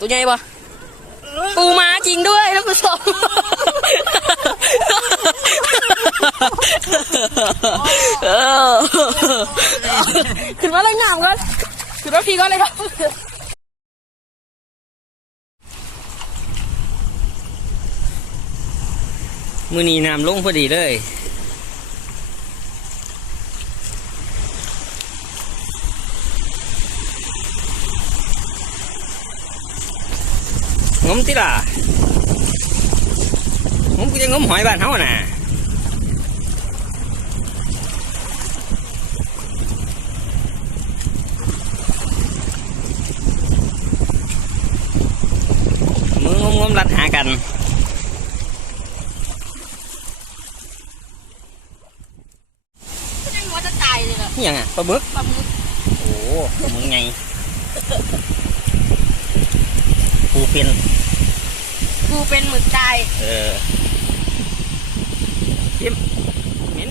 ตัวใหญ่ปะปูม้าจริงด้วยท่านผู้ชมเออขึ้นมาเลยงามก่อนขึ้นมาพี่ก่อนเลยครับมือนีน้ำลงพอดีเลย งมติล่ะงมก็จะงมหอยบ้านเฮาน่ะมืองมงมรัดหา กันยังว่าจะตายเลยล่ะนี่ยังอะปลาบึกปลาหมึกโอ้ปลาบึกไงปูเป็นกูเป็นหมึกตาย เออจิ้มเหม็น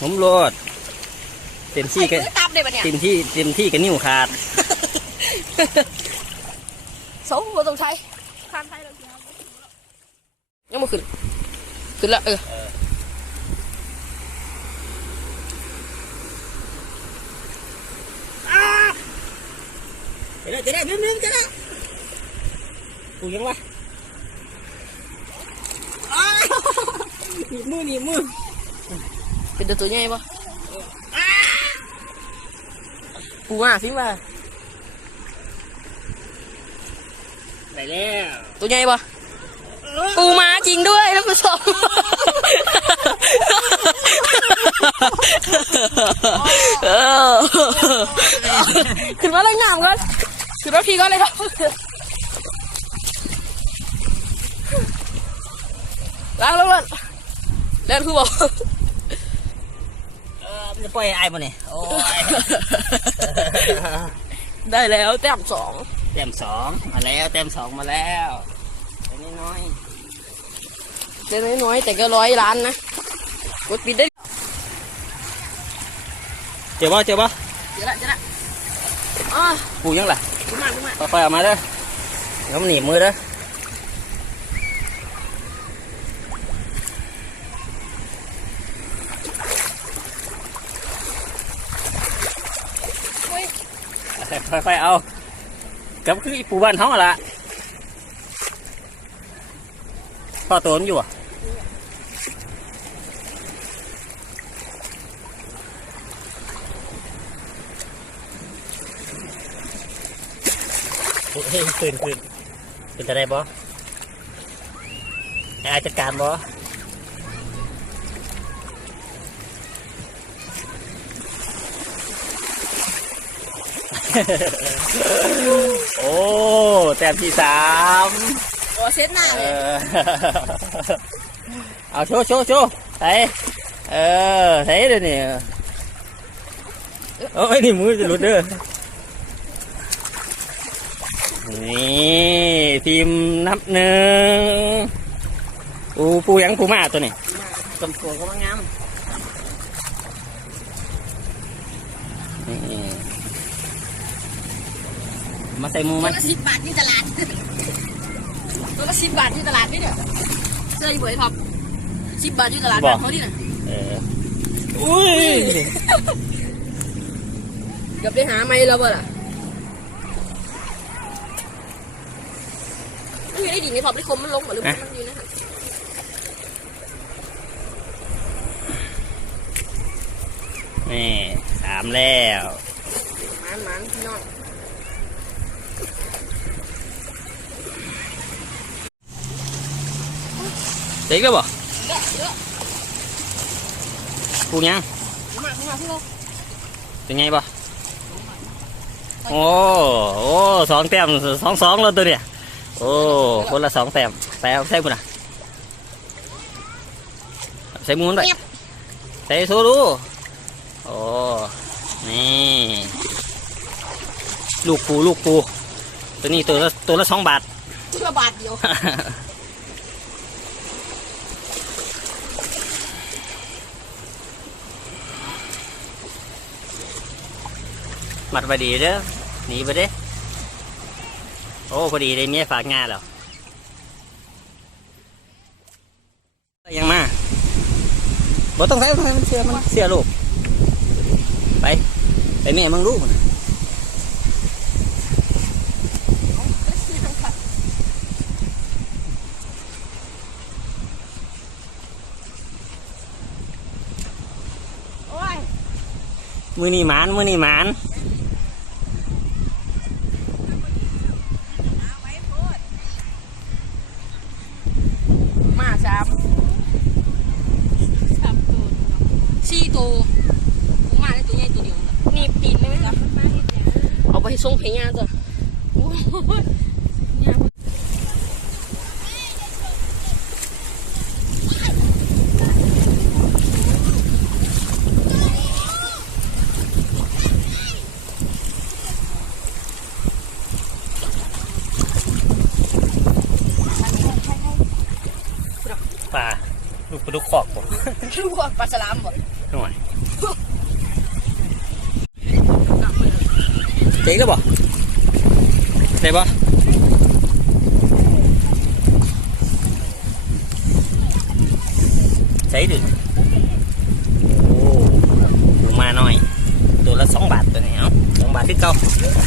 ผมโลดเต็มที่กันซื้อตับได้ปะเนี่ยเต็มที่เต็มที่กันนิ้วขาดสองเราต้องใช้คานไทยเรายังไม่ขึ้นขึ้นแล้วเออ เดี๋ยวเดี๋ยวเดี๋ยวเดี๋ยวเดี๋ยวปูยังวะหนีบมือหนีบมือเป็ นตัวตัวใหญ่ปะปูมาสิมาได้แล้วตัวใหญ่ปะปูม้าจริงด้วยท่านผู้ชมเออขึ้นมาเลยงามก่อนขึ้นมาพี่ก่อนเลยครับล้างแล้วเล่นเล่นคือบอกเออมันจะปล่อยไอ้ปะเนี่ยโอ้ยได้แล้วแต้มสองเต็มสองมาแล้วเต็มสองมาแล้วตัวน้อยเล็กน้อยๆแต่ก็ร้อยล้านนะกดปิดได้ๆเจอบ่เจอบ่เดี๋ยวละเดี๋ยวละอะปูยังล่ะขึ้นมาขึ้นมา ค่อยๆออกมาเด้อเดี๋ยวมันหนีบมือเด้อเฮ้ยค่อยๆเอากับคืออีปูบ้านเขาอะล่ะพ่อตัวมันอยู่อะ เฮ้ยตื่นตื่นตื่นจะได้บ่ให้อาจัดการบ่โอ้ แต้มที่สามโอ้เซตหน้าเอเลยอเอาโชว์โชว์โชว์ใส่เออใส่เดี๋ยวนี้โอ้ยนี่มือจะหลุดเด้อ นี่ทีมนับหนึ่งปูปูยังปูมาตัวนี้ตำตัวก็ว่างามนี่มาใส่หมูตัวมันละสิบบาทที่ตลาดตัวละสิบบาทที่ตลาดนี่เนี่ยเสื้อยีเบยท็อปสิบบาทที่ตลาดแบบเขาดิน่ะเอออุ้ยเกือบได้หาไม่แล้วเปล่า ไม่ได้ดินในท็อปได้คมมันลงหรือมันอยู่นะฮะนี่สามแล้วมันมันพี่น้องเด็กแล้วบ่เยอะเยอะปูยังมาขึ้นมาขึ้นมาเป็นไงบ่โอ้โอ้สองแต้มสองสองแล้วตัวเนี่ย โอ้คนละสองแต้มแต่เอาใส่กูนะใส่มูนไปใส่โซดูโอ้นี่ลูกปูลูกปูตัวนี้ตัวละตัวละสองบาทชุดละบาทเดียวมัดพอดีเด้อหนีไปเด้ โอ้พอดีได้เมียฝากงานแล้วยังมาบ่ต้องใส่ต้องใส่มันเสียมันเสียลูก ไป ไปแม่มึงรู้มันน่ะโอ้ยมือนี่หมานมือนี่หมาน มาสามสามตัวสี่ตัวมาได้ตัวใหญ่ตัวเดียวนี่ปีนได้ไหมเอาไปส่งเพลงงานตัวโอ้ยยาก ปลาลูกปลาดุกขอกบ่ รู้ว่าปลาสลามบ่หน่อยเจ๊งแล้วบ่ได้บ่ใช้ดึงโอ้ดูมาหน่อยตัวละสองบาทตัวนี้เอ้าสองบาทที่เก่า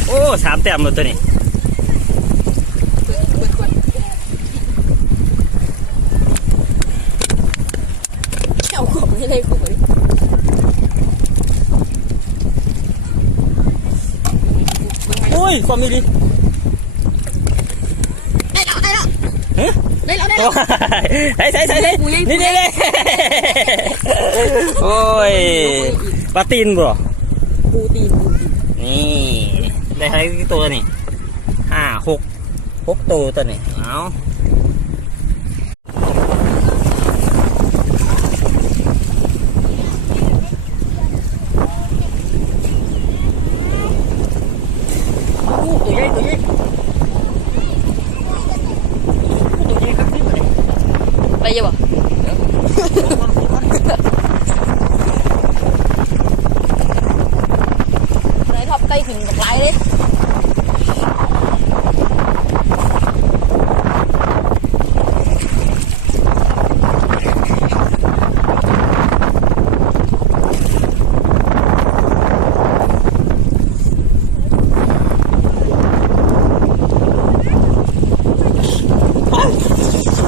โอ้สามแต้มหมดตัวนี้ เปิดเปิดเปิด เอาของให้เลยคุณโอ้ยความมีดีได้แล้วได้แล้วฮะได้แล้วได้โอ้แล้วยใส่ใส่ใส่ใส่กูยังนี่นี่นี่โอ้ยปลาตีนบ่ปูตีนปูตีนนี่ได้ใช้กี่ตัวนี่ห้าหกหกตัวตัวนี่เอาอู้ตัวใหญ่ตัวใหญ่ตัวใหญ่ครับนี่เลย ไปยังบ่ไหนท็อปใกล้ถึงกับไลน์เลย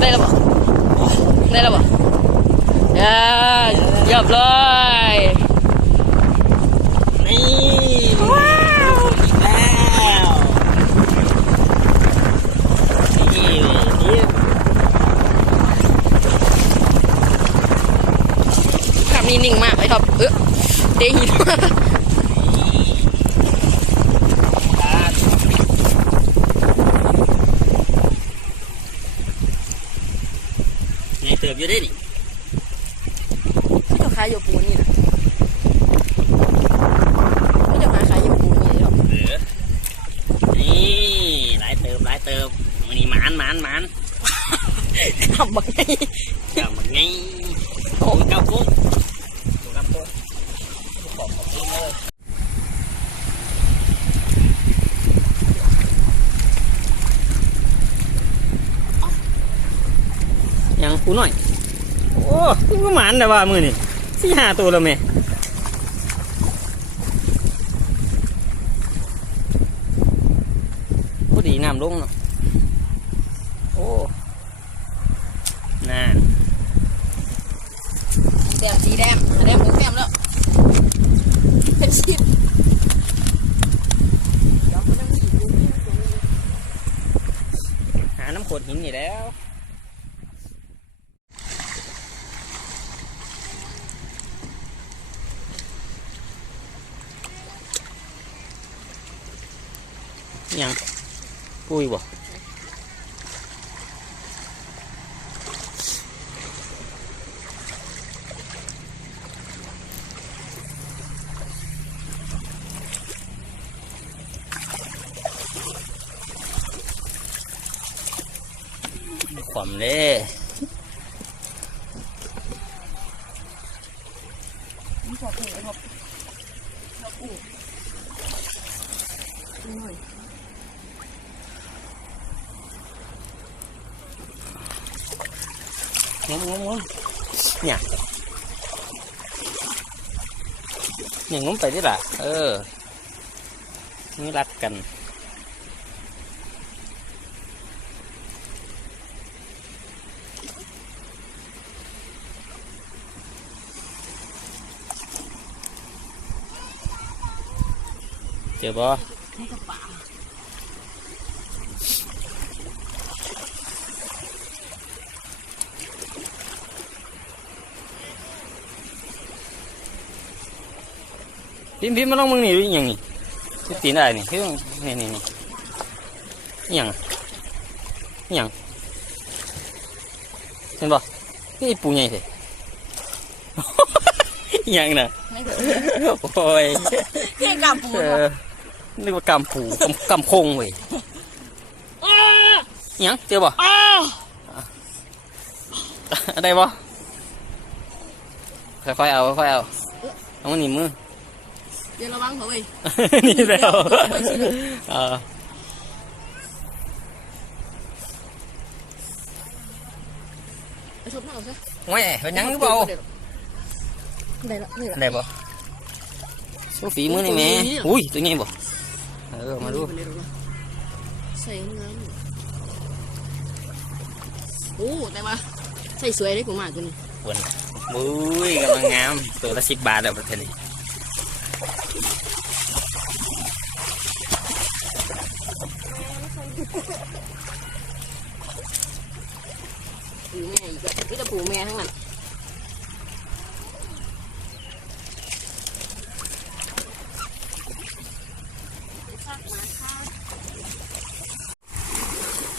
ได้แล้วบ่ได้แล้วบ่อ่าเรี ยบร้อยนี่ว้าวอีกแล้วนี่นี่ขับนี่นิ่งมากเลยครับ เออเดหินมากเติบอยู่ได้ดิายอยู่ปูนี่นะพี่จะหาขายอยู่ปูนี่หรอกเออนี่หลายเติบหลายเติบมันนี่หมานหมานหมานทำบักไงจับมันไงโอ้ยเก้าปุ๊บเก้าปุ๊บบอกบอกเลยยังกูหน่อย โอ้กูก็หมานแต่ว่ามือนี่ สี่ห้าตัวแล้วแม่พอดีน้ำลงเนาะโอ้น่นแดงสีแดงแดงหมูแก้มแล้วเป็นชิ้นเดี๋ยวมันต้องสีดูนี่ตัวนี้หาน้ำโขดหินนี่แล้ว ยังปุ้ยบ่ความเลย นี่ชอบปูครับชอบปู หน่อย งมงมงมเนี่ยเนี่ยงมไปดิล่ะ เออนี่รักกัน เจอบ่ นี่ก็ป่า พิมพ์พิมพ์มาลองมึงนี่ดูอหย่างนี่ที่ตีนได้นี่คือนี่นี่นี่อหย่างอหย่างเห็นบ่นี่ปูใหญ่สิอหย่างน่ะไม่ถึงโอ้ยแค่กลับปูเออนึกว่ากำปูกำกำคงเว้ยอ้าอหย่างเจอบ่อ้าได้บ่ค่อยๆเอาค่อยๆเอาเอามันหนีมือ เดี๋ยวระวังเขาเว้ยนี่แล้วเออไปชมหน้าซะแหม่เป็นหยังหรือเปล่าได้ละนี่ละ ได้บ่สู้ฝีมือนี่แม่อุ้ยตัวนี้บ่เออมาดู ใส่เงินโอ้แต่ว่าใส่ส วยได้กูมากตัวนี้ปวนบุ้ยกำลังงามตัวละสิบบาทแล้วประเทศนี้ปูแม่อีกแล้วนี่แต่ปูแม่ทั้งนั้น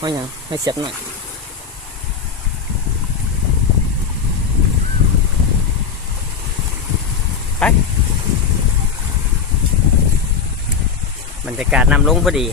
ว่าหยังให้เสียบหน่อยไปบรรยากาศนำลงพอดี